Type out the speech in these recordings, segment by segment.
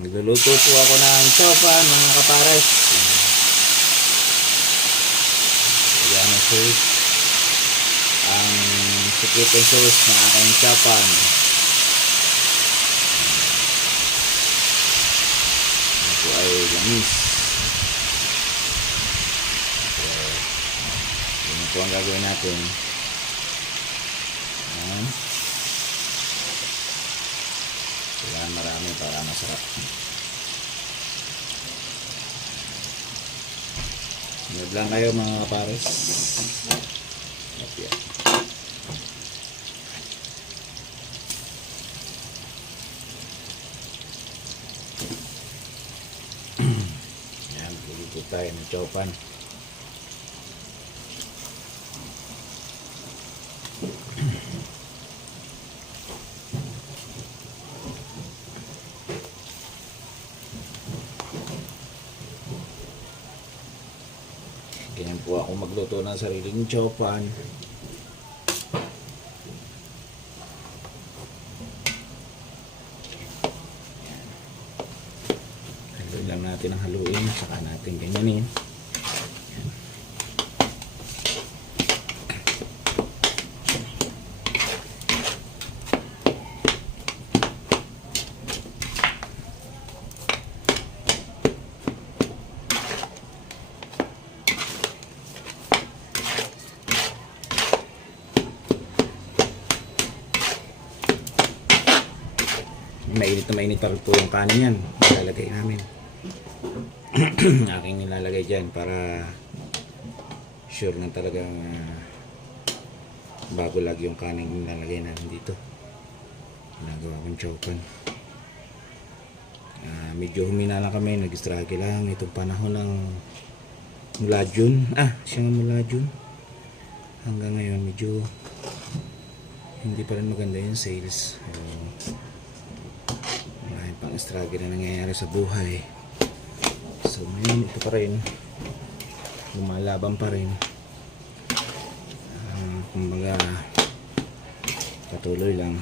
Nagluluto po ako ng chopan mga kapares. Ayan na sauce. Ang secret sauce ng aking chopan. Ito ay lamis. So, yun po ang gagawin natin. Ayan. Kailangan marami para masarap. Sunod lang kayo mga kapares. Yan. Yan, puluto tayo ng chopan. Ganyan po ako magluto ng sariling chopan. Haluin lang natin ang haluin, saka natin ganyanin. Mainit na mainit pa rin po yung kanin yan. Nilalagay namin. Aking nilalagay dyan para sure na talagang bago lagi yung kanin nilalagay namin dito. Ginagawa kong chopan. Medyo humina lang kami. Nag-struggle lang itong panahon ng mula June. Siya nga mula June. Hanggang ngayon medyo hindi pa rin maganda yung sales. Pang struggle na nangyayari sa buhay. So ngayon ito pa rin, lumalaban pa rin. Kumbaga patuloy lang.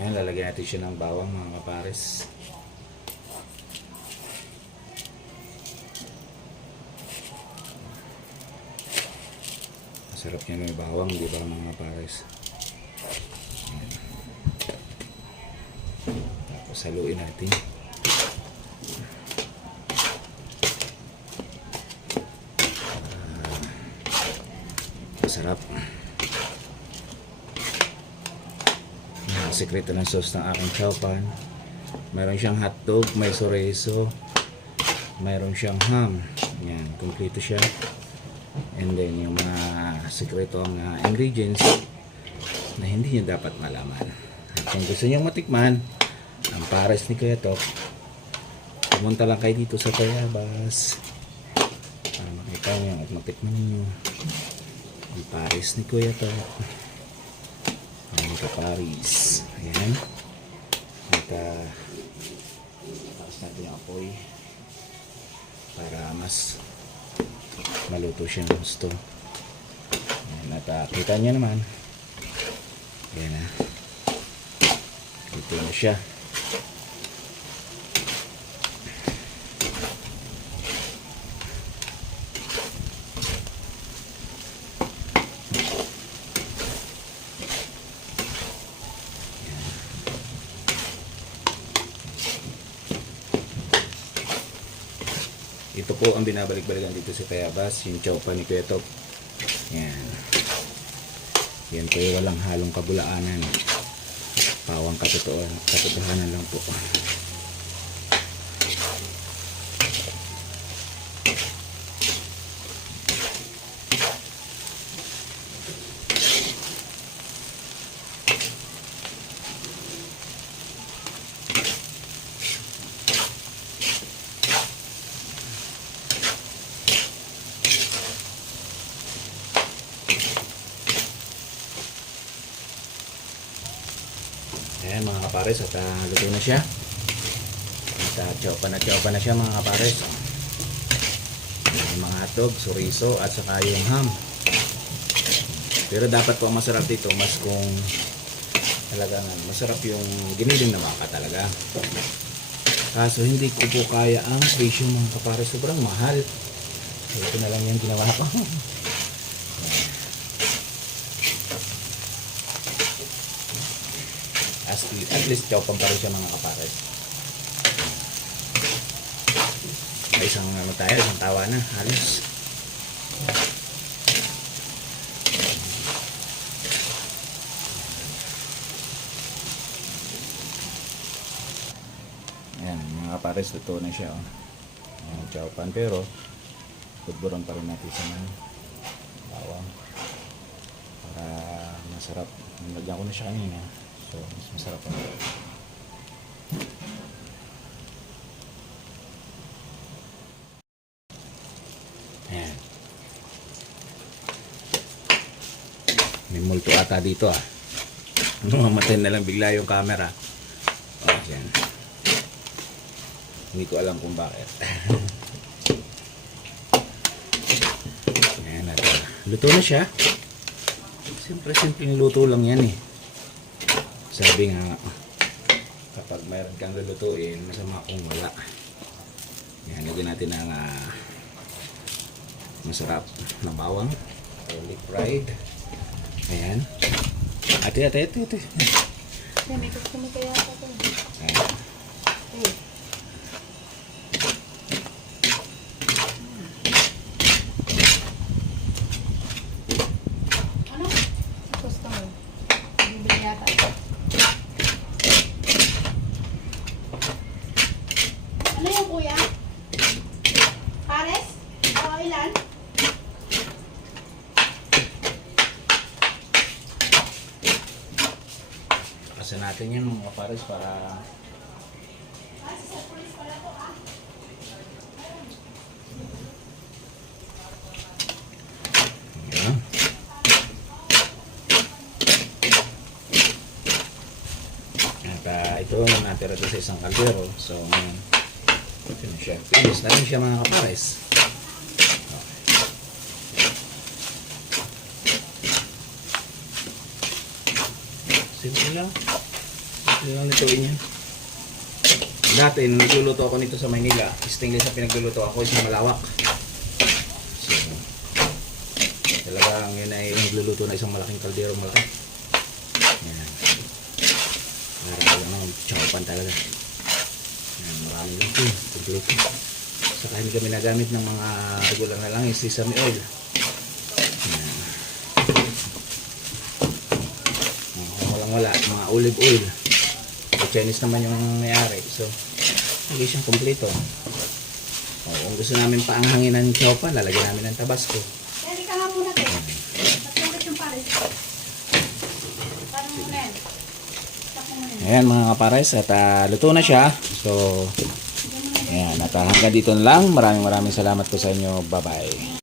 Ayan, lalagyan natin siya ng bawang mga kapares. Masarap niya may bawang, di ba mga kapares? Ayan. Tapos haluin natin. Masarap. Sekreto ng sauce ng aking chopan. Mayroon siyang hotdog, may chorizo, mayroon siyang ham. Yan, kompleto siya. And then yung mga sekreto ang ingredients na hindi niyo dapat malaman. At kung gusto niyo matikman ang pares ni Kuya Tok, pumunta lang kayo dito sa Tayabas para makita niyo at matikman niyo ang pares ni Kuya Tok. Ang kaparis. Ayan. At taas natin yung apoy para mas maluto siya ng gusto. Ayan. At kita nyo naman. Ayan na. Ito na siya. Ito po ang binabalik-balikan dito sa Tayabas, yung chopan ni Kuya Tok. Yan. Yan po yung walang halong kabulaanan. Pawang katotohanan lang po. kapares at luto na siya. At chopa na siya mga kapares. Yung mga hotdog, chorizo at saka yung ham. Pero dapat po ang masarap dito mas kung talagang masarap yung giniling na baka talaga. Kaso hindi ko po kaya ang presyo mga kapares, sobrang mahal. So, ito na lang yung ginawa ko. At least chopan pa rin siya mga kapares. May isang ano tayo, isang tawa na halos. Ayan mga kapares, luto na siya. Ayan, chopan pero budburan pa rin natin sa bawang para masarap. Nilagyan ko na siya kanina. So, mas masarap pa. Ayan. May multo ata dito ah. Mamatay na lang bigla yung camera. Oh, yan. Hindi ko alam kung bakit. Ayan na. Luto na siya. Siyempre, simpleng luto lang yan eh. Sabi nga, kapag mayroon kang lulutuin, masama kung wala. Yan, lagyan natin ang masarap na bawang. Garlic fried. Ayan. Ate. Yan, may customer kaya ako to. Ayan. Ano? Customer. Bibili yata. Ano yung kuya? Pares? O ilan? Kasi natin yan mga pares para ayan. At ito natira ito sa isang kaldero. So ngayon ito na siya. Pinis na rin siya mga kapares. Simple lang. Simple lang lutuin yan. Dati, nung nagluluto ako nito sa Maynila, stainless na pinagluluto ako, isang malawak. So, talagang yun ay nagluluto na isang malaking kaldero malaki. Yan. Marami lang ang chopan talaga. Yan, marami lang ito. Pagluto. Saka hindi kami nagamit ng mga regular na lang, yung sesame oil. Yan. Wala, mga olive oil. Chinese naman yung may-ari. So, hindi siyang kompleto. Kung gusto namin paanghangin ng chopan, lalagyan namin ng tabasco. Yan, ika nga muna to. Matulog yung pares. Parang muna yan. Stop mo muna yan. Ayan mga kapares, at luto na siya. So, ayan, at hanggang dito na lang. Maraming salamat po sa inyo. Bye-bye.